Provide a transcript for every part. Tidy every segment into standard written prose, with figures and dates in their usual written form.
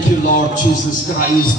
Thank you Lord Jesus Christ.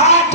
8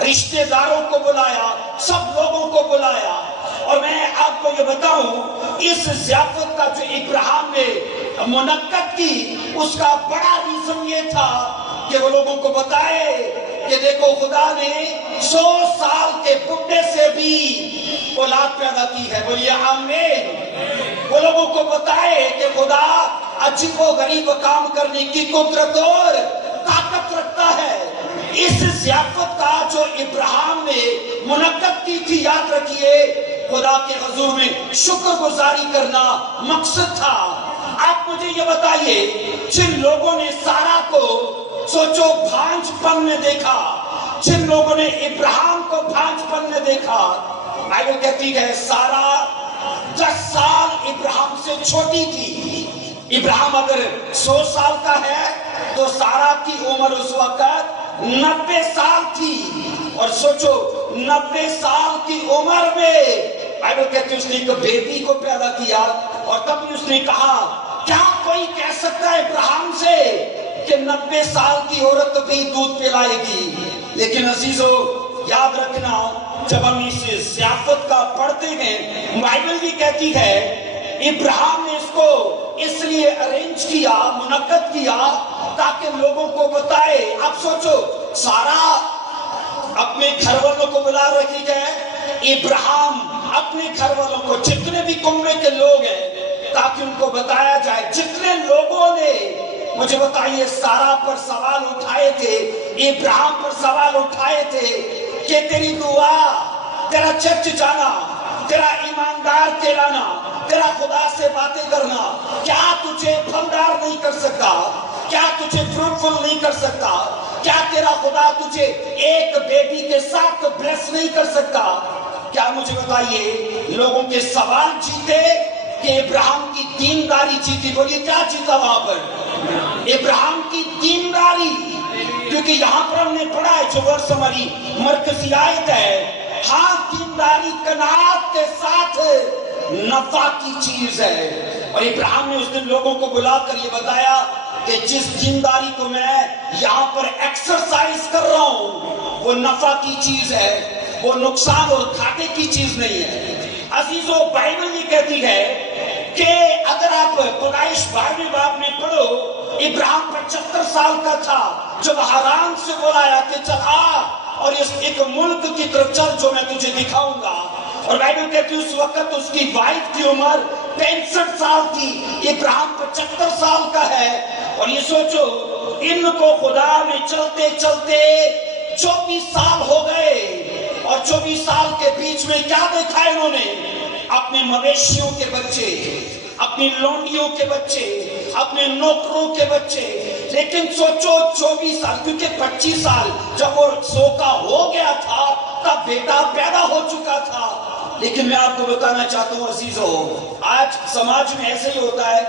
رشتے داروں کو بلایا، سب لوگوں کو بلایا. اور میں آپ کو یہ بتاؤں، اس ضیافت کا جو ابراہیم نے منعقد کی، اس کا بڑا ریزن یہ تھا کہ وہ لوگوں کو بتائے کہ دیکھو خدا نے 100 سال کے بڈھے سے بھی اولاد پیدا کی ہے. بولیے آمین. وہ لوگوں کو بتائے کہ خدا عجیب و غریب کام کرنے کی قدرت اور طاقت رکھتا ہے. اس ضیافت کا جو ابراہیم نے منعقد کی تھی، یاد رکھیے، خدا کے حضور میں شکر گزاری کرنا مقصد تھا. آپ مجھے یہ بتائیے، جن لوگوں نے سارا کو سوچو بھانج پن میں دیکھا، جن لوگوں نے ابراہیم کو بھانج پن میں دیکھا، بائبل کہتی ہے سارا 10 سال ابراہیم سے چھوٹی تھی. ابراہیم اگر 100 سال کا ہے تو سارا کی عمر اس وقت 90 سال تھی. اور سوچو 90 سال کی عمر میں بائبل کہتی ہے اس نے ایک بیٹی کو پیدا کیا. اور تب بھی اس نے کہا، کیا کوئی کہہ سکتا ہے ابراہیم سے کہ 90 سال کی عورت بھی دودھ پلائے گی؟ لیکن عزیزو یاد رکھنا، جب ہم اس ضیافت کا پڑھتے ہیں، بائبل بھی کہتی ہے ابراہیم نے اس کو اس لیے ارینج کیا، منعقد کیا، تاکہ لوگوں کو بتائے. آپ سوچو، سارا اپنے گھر والوں کو بلا رکھی ہے، ابراہیم اپنے گھر والوں کو، جتنے بھی کنبے کے لوگ ہیں، تاکہ ان کو بتایا جائے. جتنے لوگوں نے مجھے بتائیے سارا پر سوال اٹھائے تھے، ابراہیم پر سوال اٹھائے تھے کہ تیری دعا، تیرا چرچ جانا، تیرا ایماندار کہلانا، تیرا خدا سے باتیں کرنا، کیا تجھے پھلدار نہیں کر سکتا؟ کیا تجھے فروٹفل نہیں کر سکتا؟ کیا تیرا خدا تجھے ایک بیٹی کے ساتھ بلیس نہیں کر سکتا؟ کیا مجھے بتائیے لوگوں کے سوال جیتے کہ ابراہیم کی دینداری جیتی؟ بولیے کیا جیتا وہاں پر؟ ابراہیم کی دینداری. کیونکہ یہاں پر ہم نے پڑھا ہے، جو ورس ہماری مرکزی آیت ہے، ہاں دینداری قناعت کے ساتھ نفع کی چیز ہے. اور ابراہیم نے اس دن لوگوں کو بلا کر یہ بتایا کہ جس دینداری کو میں یہاں پر ایکسرسائز کر رہا ہوں وہ نفع کی چیز ہے، وہ نقصان اور گھاٹے کی چیز نہیں ہے. عزیزو بائبل یہ کہتی ہے کہ اگر آپ پیدائش 12ویں باب میں پڑھو، ابراہیم 75 سال کا تھا جب حران سے بلایا کہ چل آ اور اس ایک ملک کی طرف چل جو میں تجھے دکھاؤں گا. اور بائبل کہتی ہے اس وقت اس کی وائف کی عمر 65 سال تھی، ابراہیم 75 سال کا ہے. اور یہ سوچو ان کو خدا میں چلتے چلتے 24 سال ہو گئے. اور 24 سال کے بیچ میں کیا دیکھا انہوں نے؟ اپنے مویشیوں کے بچے، اپنی لونڈیوں کے بچے، اپنے نوکروں کے بچے. لیکن سوچو 24 سال، کیونکہ 25 سال جب وہ 100 کا ہو گیا تھا تب بیٹا پیدا ہو چکا تھا. لیکن میں آپ کو بتانا چاہتا ہوں عزیزو، آج سماج میں ایسے ہی ہوتا ہے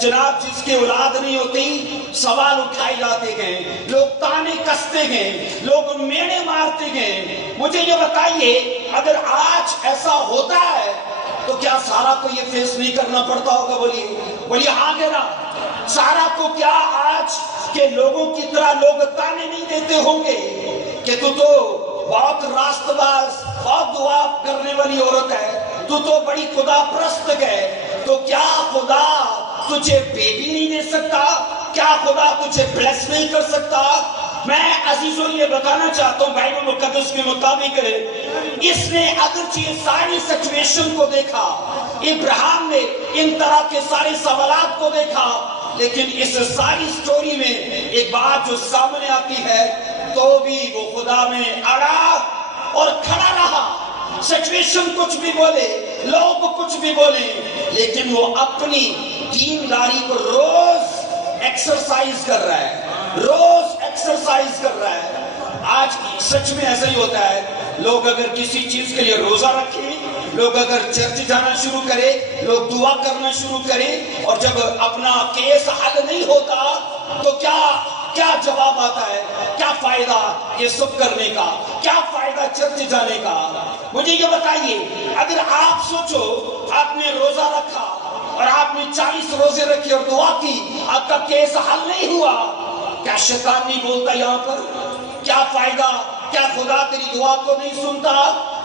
جناب، جس کی اولاد نہیں ہوتی سوال اٹھائے جاتے ہیں، لوگ تانے کستے ہیں، لوگ میڑے مارتے ہیں. مجھے یہ بتائیے اگر آج ایسا ہوتا ہے تو کیا سارا کو یہ فیس نہیں کرنا پڑتا ہوگا؟ بولیے ہاں کہنا. سارا کو کیا آج کے لوگوں کی طرح لوگ تانے نہیں دیتے ہوں گے کہ تو بہت راست باز، بہت دعا کرنے والی عورت ہے، تو بڑی خدا پرست ہے، تو کیا خدا تجھے بیٹی نہیں دے سکتا؟ کیا خدا تجھے بلیس نہیں کر سکتا؟ میں عزیزوں یہ بتانا چاہتا ہوں بائبل مقدس کے مطابق اس نے اگرچہ ساری سچویشن کو دیکھا، ابراہیم نے ان طرح کے سارے سوالات کو دیکھا، لیکن اس ساری سٹوری میں ایک بات جو سامنے آتی ہے تو بھی وہ خدا میں اڑا اور کھڑا رہا. سچویشن کچھ بھی بولے، لوگ کچھ بھی بولے، لیکن وہ اپنی دینداری کو روز ایکسرسائز کر رہا ہے، روز ایکسرسائز کر رہا ہے. آج سچ میں ایسا ہی ہوتا ہے، لوگ اگر کسی چیز کے لیے روزہ رکھیں، لوگ اگر چرچ جانا شروع کرے، لوگ دعا کرنا شروع کریں، اور جب اپنا کیس حل نہیں ہوتا تو کیا جواب آتا ہے؟ کیا فائدہ یہ سب کرنے کا؟ کیا فائدہ چرچ جانے کا؟ مجھے یہ بتائیے اگر آپ سوچو آپ نے روزہ رکھا اور آپ نے 40 روزے رکھے اور دعا کی، آپ کا کیس حل نہیں ہوا، کیا شیطان نہیں بولتا یہاں پر؟ کیا فائدہ؟ کیا خدا تیری دعا کو نہیں سنتا؟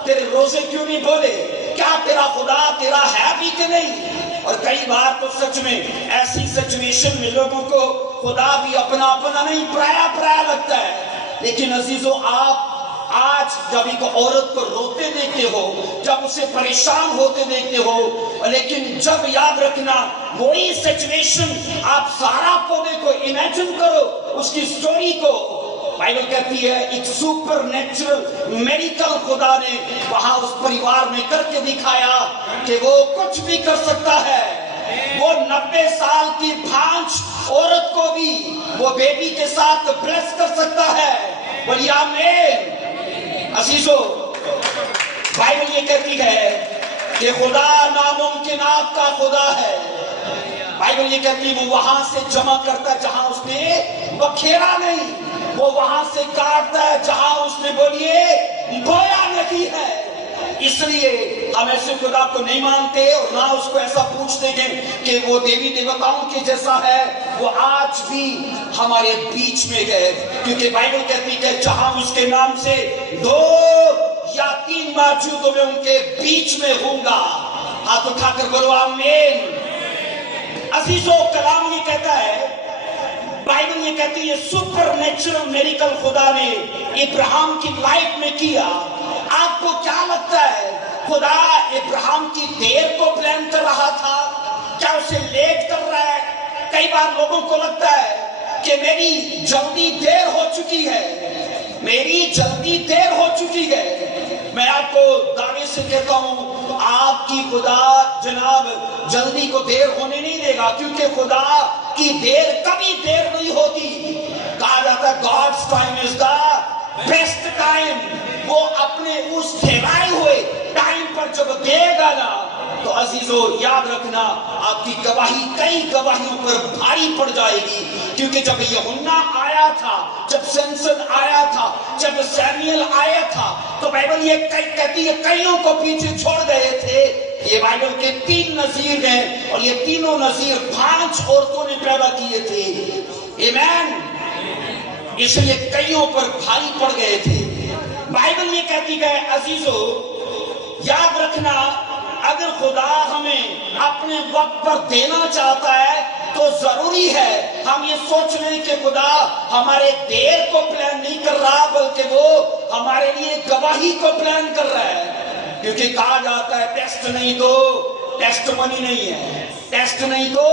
تیرے روزے کیوں نہیں بولے؟ کیا تیرا خدا تیرا ہے بھی کہ نہیں؟ اور کئی بار تو سچ میں ایسی سچویشن میں لوگوں کو خدا بھی اپنا اپنا نہیں، پرایا پرایا لگتا ہے۔ لیکن عزیزو، آپ آج جب ایک عورت کو روتے دیکھتے ہو، جب اسے پریشان ہوتے دیکھتے ہو، لیکن جب یاد رکھنا وہی سچویشن آپ سارا پودے کو امیجن کرو، اس کی سٹوری کو، بائبل کہتی ہے ایک سپر نیچرل میریکل خدا نے وہاں اس پریوار میں کر کے دکھایا کہ وہ کچھ بھی کر سکتا ہے۔ وہ 90 سال کی بھانج عورت کو بھی وہ بیبی کے ساتھ بلیس کر سکتا ہے۔ بولیے آمین۔ عزیزو، بائبل یہ کہتی ہے کہ خدا ناممکنات کا خدا ہے۔ بائبل یہ کہتی ہے وہ وہاں سے جمع کرتا ہے جہاں اس نے بکھیرا نہیں، وہ وہاں سے کاٹتا ہے جہاں اس نے بولیے بویا نہیں ہے۔ اس لیے ہم ایسے خدا کو نہیں مانتے اور نہ اس کو ایسا پوچھتے کہ وہ دیوی دیوتاؤں کے جیسا ہے۔ وہ آج بھی ہمارے بیچ میں ہے، کیونکہ بائبل کہتی ہے جہاں اس کے نام سے 2 یا 3 موجود ہوں میں ان کے بیچ میں ہوں گا۔ ہاتھ اٹھا کر بولو آمین۔ عزیزو، کلام یہ کہتا ہے، بائبل یہ کہتی ہے سپر نیچرل میریکل خدا نے ابراہیم کی لائف میں کیا۔ آپ کو کیا لگتا ہے خدا ابراہیم کی دیر کو پلان کر رہا تھا؟ کیا اسے لیٹ کر رہا ہے؟ کئی بار لوگوں کو لگتا ہے کہ میری جلدی دیر ہو چکی ہے، میری جلدی دیر ہو چکی ہے۔ میں آپ کو دعوے سے کہتا ہوں آپ کی خدا جناب جلدی کو دیر ہونے نہیں دے گا، کیونکہ خدا کی دیر کبھی دیر نہیں ہوتی۔ کہا جاتا ہے God's time is the best time۔ وہ اپنے اس ٹھہرائے ہوئے ٹائم پر جب دے گا نا تو عزیزو یاد رکھنا آپ کی گواہی کئی گواہیوں پر بھاری پڑ جائے گی۔ کیونکہ جب یوحنا آیا تھا، جب سمسن آیا تھا، جب سیمیل آیا تھا، تو بائبل یہ کہتی ہے کئیوں کو پیچھے چھوڑ گئے تھے۔ یہ بائبل کے 3 نذیر ہیں اور یہ تینوں نذیر 5 عورتوں نے پیدا کیے تھے۔ آمین۔ اس لیے کئیوں پر بھاری پڑ گئے تھے۔ بائبل یہ کہتی ہے عزیزو یاد رکھنا اگر خدا ہمیں اپنے وقت پر دینا چاہتا ہے تو ضروری ہے ہم یہ سوچ لیں کہ خدا ہمارے دیر کو پلان نہیں کر رہا بلکہ وہ ہمارے لیے گواہی کو پلان کر رہا ہے۔ کیونکہ کہا جاتا ہے ٹیسٹ نہیں تو ٹیسٹ منی نہیں ہے، ٹیسٹ نہیں تو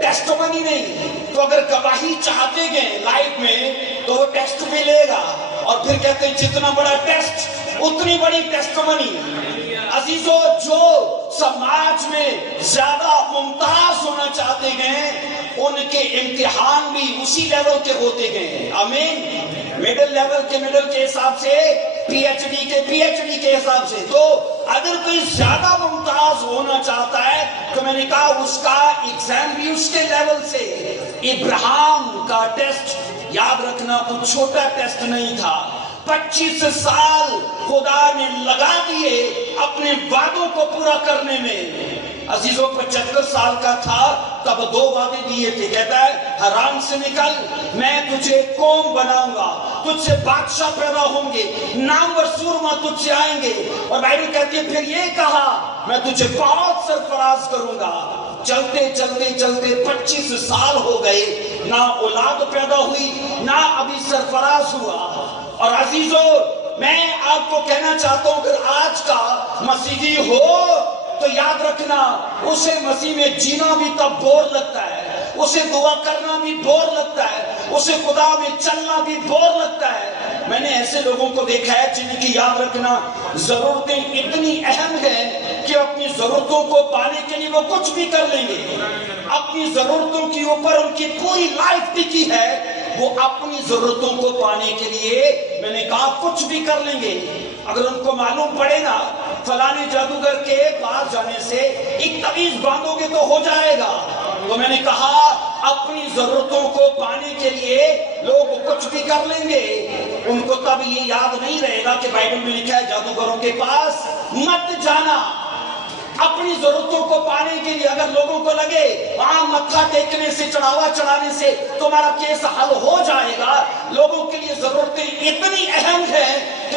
ٹیسٹ منی نہیں۔ تو اگر گواہی چاہتے گئے لائف میں تو وہ ٹیسٹ ملے گا، اور پھر کہتے ہیں جتنا بڑا ٹیسٹ اتنی بڑی ٹیسٹ منی۔ عزیزو، جو سماج میں زیادہ ممتاز ہونا چاہتے گئے ان کے امتحان بھی اسی لیول کے ہوتے گئے۔ آمین۔ میڈل لیول کے میڈل کے حساب سے، پی ایچ ڈی کے حساب سے۔ تو اگر کوئی زیادہ ممتاز ہونا چاہتا ہے تو میں نے کہا اس کا ایگزام بھی اس کے لیول سے۔ ابراہیم کا ٹیسٹ یاد رکھنا کوئی چھوٹا ٹیسٹ نہیں تھا۔ 25 سال خدا نے لگا دیے اپنے وعدوں کو پورا کرنے میں۔ عزیزوں 75 سال کا تھا تب 2 وعدے دیے تھے۔ کہتا ہے حرام سے نکل، میں تجھے قوم بناؤں گا، تجھ سے بادشاہ پیدا ہوں گے، نامور سورما تجھ سے آئیں گے۔ اور بائبل کہتی ہے پھر یہ کہا میں تجھے بہت سرفراز کروں گا۔ چلتے چلتے چلتے 25 سال ہو گئے، نہ اولاد پیدا ہوئی نہ ابھی سرفراز ہوا۔ اور عزیزو میں آپ کو کہنا چاہتا ہوں کہ آج کا مسیحی ہو تو یاد رکھنا اسے مسیح میں جینا بھی تب بور لگتا ہے، اسے دعا کرنا بھی بور لگتا ہے، اسے خدا میں چلنا بھی بور لگتا ہے۔ میں نے ایسے لوگوں کو دیکھا ہے جن کی یاد رکھنا ضرورتیں اتنی اہم ہیں کہ اپنی ضرورتوں کو پانے کے لیے وہ کچھ بھی کر لیں گے۔ اپنی ضرورتوں کے اوپر ان کی پوری لائف ٹکی ہے، وہ اپنی ضرورتوں کو پانے کے لیے میں نے کہا کچھ بھی کر لیں گے۔ اگر ان کو معلوم پڑے نا فلانے جادوگر کے پاس جانے سے ایک تعویذ باندھو گے تو ہو جائے گا، تو میں نے کہا اپنی ضرورتوں کو پانے کے لیے لوگ کچھ بھی کر لیں گے۔ ان کو تب یہ یاد نہیں رہے گا کہ بائبل میں لکھا ہے جادوگروں کے پاس مت جانا۔ اپنی ضرورتوں کو پانے کے لیے اگر لوگوں کو لگے وہاں متھا ٹیکنے سے، چڑھاوا چڑھانے سے تمہارا کیس حل ہو جائے گا، لوگوں کے لیے ضرورتیں اتنی اہم ہیں کہ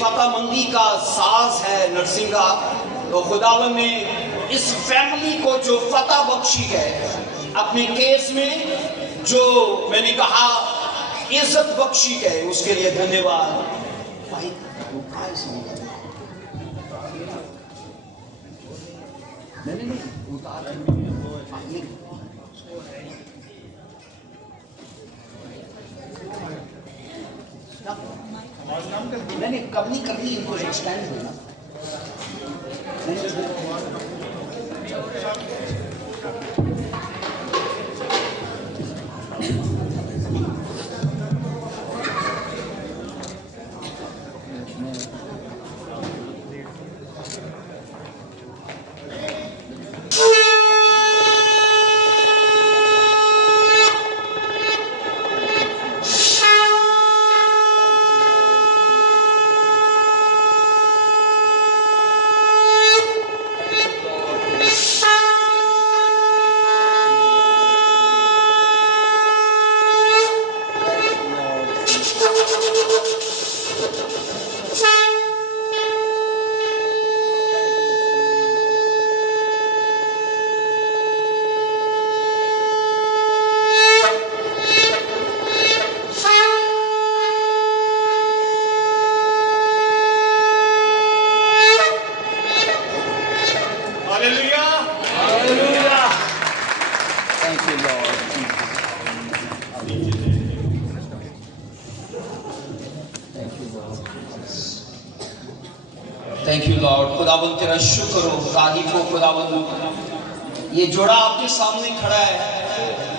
فتح مندی کا ساز ہے نرسنگا، تو خداوند نے اس فیملی کو جو فتح بخشی ہے اپنے کیس میں، جو میں نے کہا عزت بخشی ہے، اس کے لیے دھنیہ واد۔ نہیں کب نہیں کرنی، ان کو ایکسٹینڈ ہونا۔ Thank you lord. خداوند تیرا شکر ہو، تعریف ہو خداوند۔ یہ جوڑا آپ کے سامنے کھڑا ہے،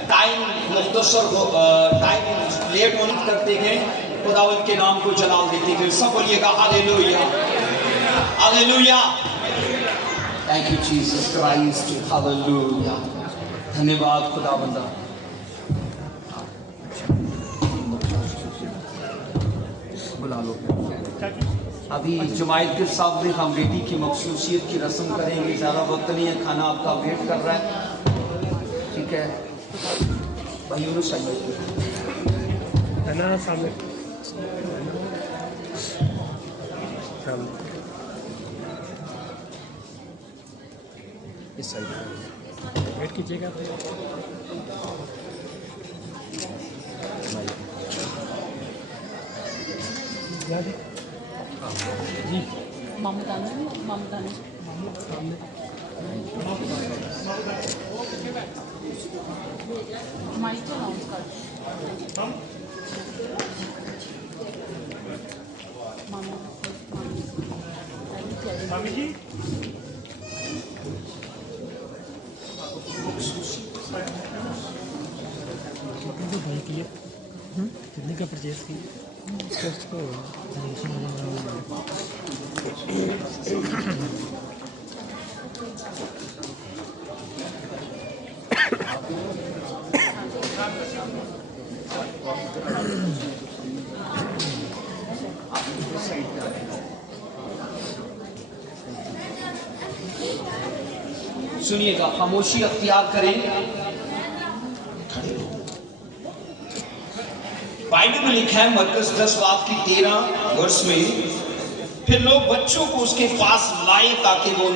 ٹائم مختصر ہو، ٹائم لیٹ ہونے کرتے ہیں، خداوند کے نام کو جلال دیتے ہیں۔ سب بولیے گا ہاللیلویا، ہاللیلویا، تھینک یو جیسس کرائسٹ، ہاللیلویا، دھنیہ واد خداوند۔ بلا لو ابھی جماعت کے سامنے ہم بیٹی کی مخصوصیت کی رسم کریں گے، زیادہ وقت نہیں ہے، کھانا آپ کا ویٹ کر رہا ہے، ٹھیک ہے بھائیوں نے سامنے اس سائڈ ویٹ کیجیے گا جی مامدانی مائک اناؤنس کر مامی جی کتنے کا پرچیز کی سنیے گا، خاموشی اختیار کریں۔ بائبل میں لکھا ہے مرکز 10 باب کی 13 ورس میں، پھر لوگ بچوں کو اس کے پاس لائے تاکہ وہ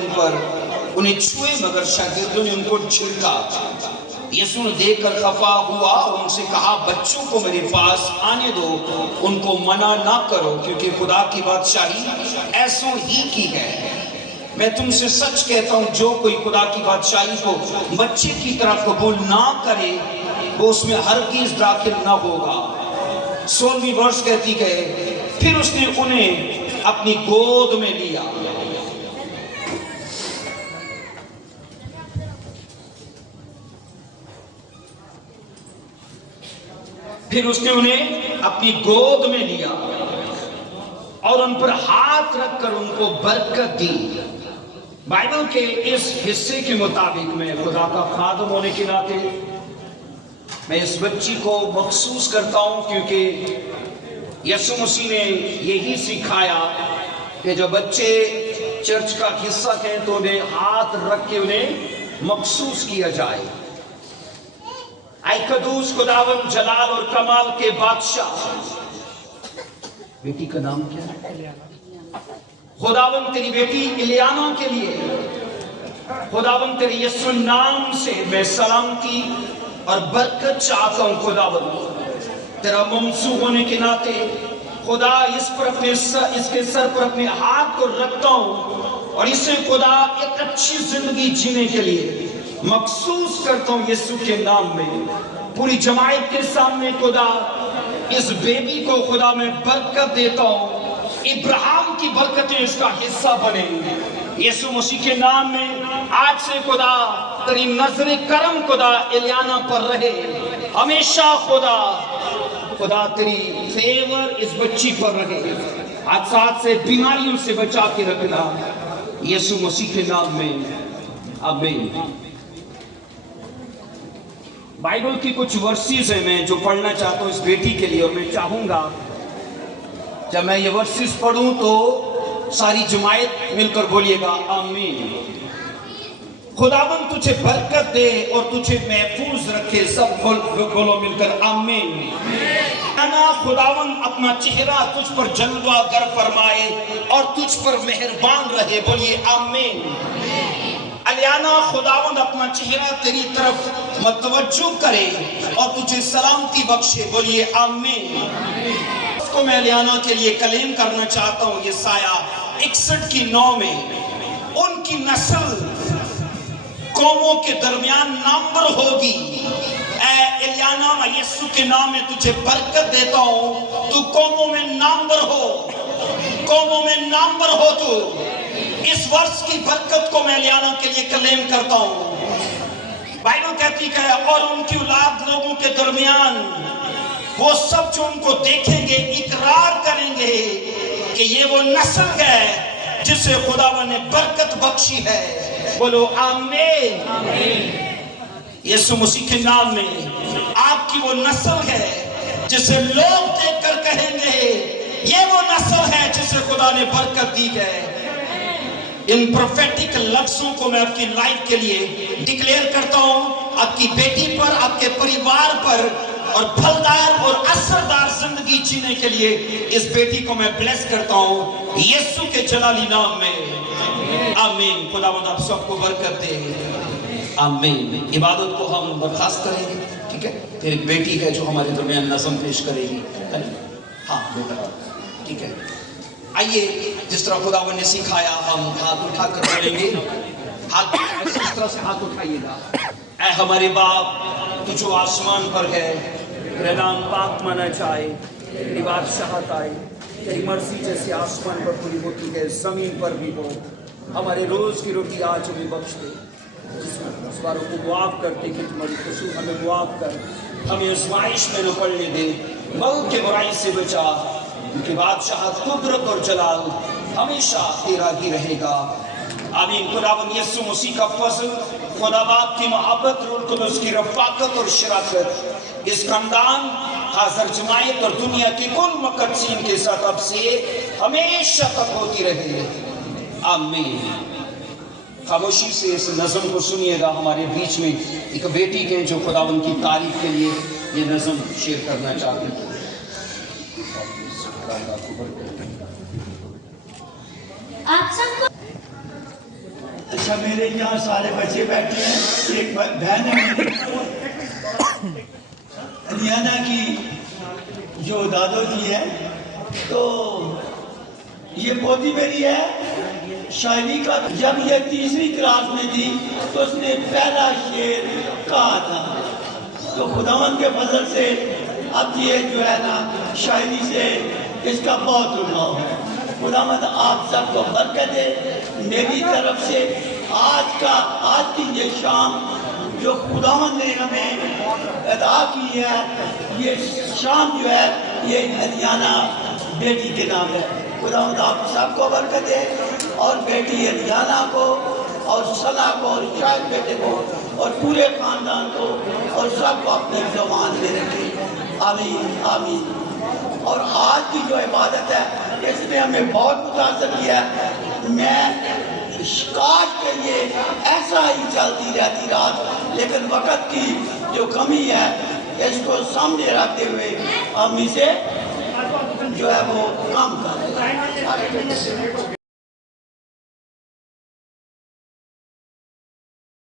انہیں چھوئے، مگر شاگردوں نے ان کو جھڑکا۔ یسوع نے دیکھ کر خفا ہوا اور ان سے کہا بچوں کو میرے پاس آنے دو، ان کو منع نہ کرو، کیونکہ خدا کی بادشاہی ایسوں ہی کی ہے۔ میں تم سے سچ کہتا ہوں، جو کوئی خدا کی بادشاہی کو بچے کی طرح قبول نہ کرے وہ اس میں ہرگز داخل نہ ہوگا۔ 16ویں ورس کہتی ہے، پھر اس نے انہیں اپنی گود میں لیا۔ پھر اس نے انہیں اپنی گود میں لیا اور ان پر ہاتھ رکھ کر ان کو برکت دی۔ بائبل کے اس حصے کے مطابق میں خدا کا خادم ہونے کے ناطے میں اس بچی کو مخصوص کرتا ہوں، کیونکہ یسوع مسیح نے یہی سکھایا کہ جب بچے چرچ کا حصہ ہیں تو انہیں ہاتھ رکھ کے انہیں مخصوص کیا جائے۔ اے قدوس خداوند، جلال اور کمال کے بادشاہ، بیٹی کا نام کیا ہے؟ خداوند تیری بیٹی الیانا کے لیے خداوند تیرے یسوع نام سے میں سلامتی اور برکت چاہتا ہوں خداوند تیرا ممسوح ہونے کے ناطے خدا اس کے سر پر اپنے ہاتھ کو رکھتا ہوں اور اسے خدا ایک اچھی زندگی جینے کے لیے مخصوص کرتا ہوں یسوع کے نام میں پوری جماعت کے سامنے خدا اس بیبی کو خدا میں برکت دیتا ہوں ابراہیم کی برکتیں اس کا حصہ بنے یسوع مسیح کے نام میں آج سے خدا تیری نظر کرم خدا الیانا پر رہے ہمیشہ خدا تیری فیور اس بچی پر رہے حادثات سے بیماریوں سے بچا کے رکھنا یسوع مسیح کے نام میں آمین بائبل کی کچھ ورسز ہیں میں جو پڑھنا چاہتا ہوں اس بیٹی کے لیے اور میں چاہوں گا جب میں یہ ورسز پڑھوں تو ساری جماعت مل کر بولیے گا آمین خداوند تجھے برکت دے اور تجھے محفوظ رکھے سب بولو مل کر آمین خداوند اپنا چہرہ تجھ پر جلوہ گر فرمائے اور تجھ پر مہربان رہے بولیے آمین الیانا خداوند اپنا چہرہ تیری طرف متوجہ کرے اور تجھے سلامتی بخشے بولیے آمین اس کو میں الیانا کے لیے کلیم کرنا چاہتا ہوں یسایہ 61 کی 9 میں ان کی نسل قوموں کے درمیان نامور ہوگی اے الیانا میں یسوع کے نام میں تجھے برکت دیتا ہوں تو قوموں میں نامور ہو تو اس ورس کی برکت کو میں الیانا کے لیے کلیم کرتا ہوں بائبل کہتی ہے اور ان کی اولاد لوگوں کے درمیان وہ سب جو ان کو دیکھیں گے اقرار کریں گے کہ یہ وہ نسل ہے جسے خداوند نے برکت بخشی ہے بولو آمین یسوع مسیح کے نام میں آپ کی وہ نسل ہے جسے لوگ دیکھ کر کہیں گے یہ وہ نسل ہے جسے خدا نے برکت دی ہے ان پروفیٹک لفظوں کو میں آپ کی لائف کے لیے ڈکلیئر کرتا ہوں آپ کی بیٹی پر آپ کے پریوار پر اور پھلدار اور اثردار زندگی جینے کے لیے اس بیٹی کو میں بلیس کرتا ہوں یسوع کے جلالی نام میں آمین خداوند آپ سب کو برکت دے آمین عبادت کو ہم برخاست کریں گے ٹھیک ہے پھر ایک بیٹی ہے جو ہمارے درمیان نظم پیش کرے گی ہاں بیٹا ٹھیک ہے آئیے جس طرح خداوند نے سکھایا ہم ہاتھ اٹھا کر بولیں گے ہاتھ اس طرح سے ہاتھ اٹھائیے گا اے ہمارے باپ تو جو آسمان پر ہے تیرا نام پاک مانا جائے تیری بادشاہت آئے تیری مرضی جیسے آسمان پر پوری ہوتی ہے زمین پر بھی ہو ہمارے روز کی روٹی آج ہمیں بخش دے جس میں سواروں کو معاف کرتے کہ تمہاری خوشی ہمیں معاف کر ہمیں آزمائش میں نہ پڑنے دے موت کے برائی سے بچا کیونکہ بادشاہت قدرت اور جلال ہمیشہ تیرا ہی رہے گا آمین خداوند یسوع مسیح کا فضل خدا باپ کی محبت روح القدس کی رفاقت اور شراکت اس خاندان حاضر جماعت اور دنیا کی کل مقدسین کے ساتھ اب سے ہمیشہ تک ہوتی رہے آمین خاموشی سے اس نظم کو سنیے گا ہمارے بیچ میں ایک بیٹی کے جو خداوند کی تعریف کے لیے یہ نظم شیئر کرنا چاہتے ہیں اچھا میرے یہاں سارے بچے بیٹھے ہیں ایک بہن ہے الیانا کی جو دادو جی ہے تو یہ پوتی میری ہے شاعری کا جب یہ تیسری کلاس میں تھی تو اس نے پہلا شعر کہا تھا تو خداوند کے فضل سے اب یہ جو ہے نا شاعری سے اس کا بہت رکھاؤ ہے خداوند آپ سب کو برکت دے میری طرف سے آج کی یہ شام جو خداوند نے ہمیں ادا کی ہے یہ شام جو ہے یہ الیانا بیٹی کے نام ہے خداوند آپ سب کو برکت دے اور بیٹی الیانا کو اور سنا کو اور شاید بیٹے کو اور پورے خاندان کو اور سب کو اپنی زبان میں رکھے آمین آمین اور آج کی جو عبادت ہے اس نے ہمیں بہت متاثر کیا ہے میں کاش کے یہ ایسا ہی چلتی رہتی رات لیکن وقت کی جو کمی ہے اس کو سامنے رکھتے ہوئے ہم اسے جو ہے وہ کام کر رہے ہیں.